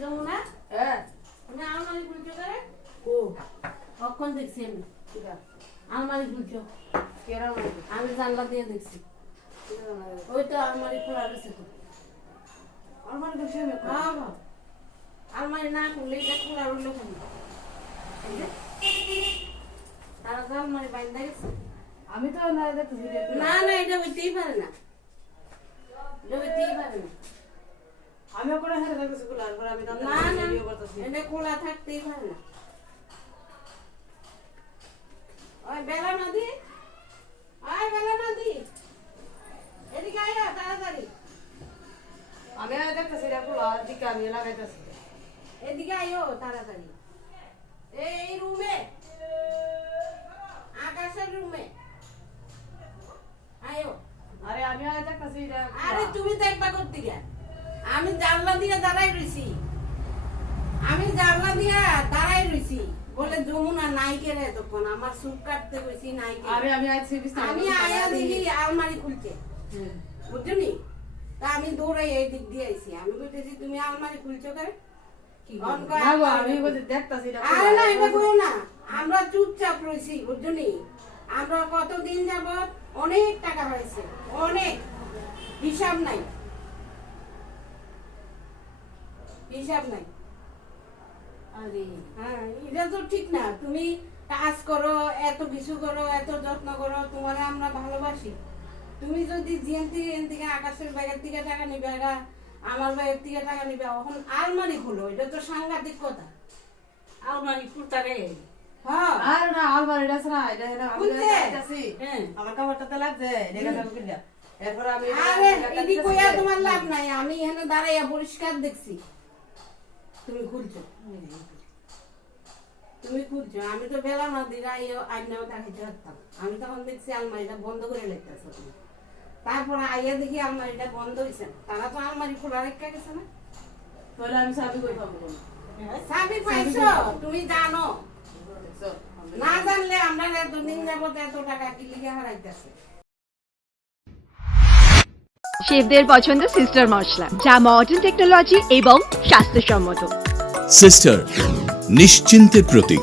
যমুনা হ্যাঁ তুমি আলমারি খুলছো করে ও কখন দেখছি আমি ঠিক আছে আলমারি খুলছো কেরা মানে আমি জানলা দিয়ে দেখছি ওই তো আলমারি খোলা রয়েছে তো আমার কাছে আমি হ্যাঁ হ্যাঁ আলমারি না খুললে এটা খোলা রইলো কেন তারা তো আলমারি বাইন্দা গেছে আমি তো না দেখতেছি না না এটা হইতেই পারে না এটা হইতেই পারে না আমি ওখানে হেরে দেখতেছি গুলো আর আমি তো না না ভিডিও করতেছি এটা খোলা থাকতেই পারে না ওই বেলা নদী ওই বেলা নদী এদিকে আয় তাড়াতাড়ি আমি দেখতেছি এটা গুলো আর দিকে আমি লাগাইতেছি এদিকে আয়ো তাড়াতাড়ি এই রুমে আকাশের রুমে আয়ো আরে আমি দেখতেছি এটা আরে তুমি দেখবা করতে গিয়া আমি জানলা দিয়ে দাঁড়াই রইছি আমি জানলা দিয়ে দাঁড়াই রইছি বলে যমুনা নাইকে রে তখন আমার চুপ কাটতে কইছি নাইকে আমি আইছি বিস্তার আমি আয়া দেখি আলমারি খুলছে বুঝছনি তা আমি দৌড়াই এই দিক দিয়ে আইছি আমি কইতেছি তুমি আলমারি খুলছো কেন কি অন না কর গো আমি বলতে দেখতাছি এটা আরে না এটা কইও না আমরা চুপচাপ রইছি বুঝছনি আমরা কতদিন যাবত অনেক টাকা হয়েছে অনেক হিসাব নাই হিসাব নাই আরে হ্যাঁ এটা তো ঠিক না তুমি কাজ করো এত কিছু করো এত যত্ন করো তোমারে আমরা ভালোবাসি তুমি যদি জিএন থেকে আকাশের ব্যাগের থেকে টাকা নিবে আমার ব্যাগের থেকে টাকা নিবে এখন আলমারি খুলো এটা তো সাংঘাতিক কথা আলমারি খুলতারে হ্যাঁ আর না আলমারি আছে না এটা আমি খুলছে? দেখতাছি হ্যাঁ আমার কাপড়টাতে লাগছে দেখা যাবে কিনা এরপর আমি আরে এদি কইয়া তোমার লাভ নাই আমি এখানে দাঁড়াইয়া পরিষ্কার দেখছি তুমি খুলছো তুমি খুলছো আমি তো বেলা না দিরা আইনাও দেখাইতে পারতাম আমি তখন দেখছি আলমারিটা বন্ধ করে লেখতেছো তুমি তারপর আইয়া দেখি আলমারিটা বন্ধ হয়েছে তারা তো আলমারি খোলা রেখে গেছে না তাহলে আমি চাবি কই পাবো কোন চাবি পাইছো তুমি জানো না জানলে আমরা এতদিন যাবত এত টাকা কি লিখে হারাইতেছে শেফদের পছন্দ সিস্টার মশলা যা মডার্ন টেকনোলজি এবং স্বাস্থ্যসম্মত। সিস্টার নিশ্চিন্তের প্রতীক।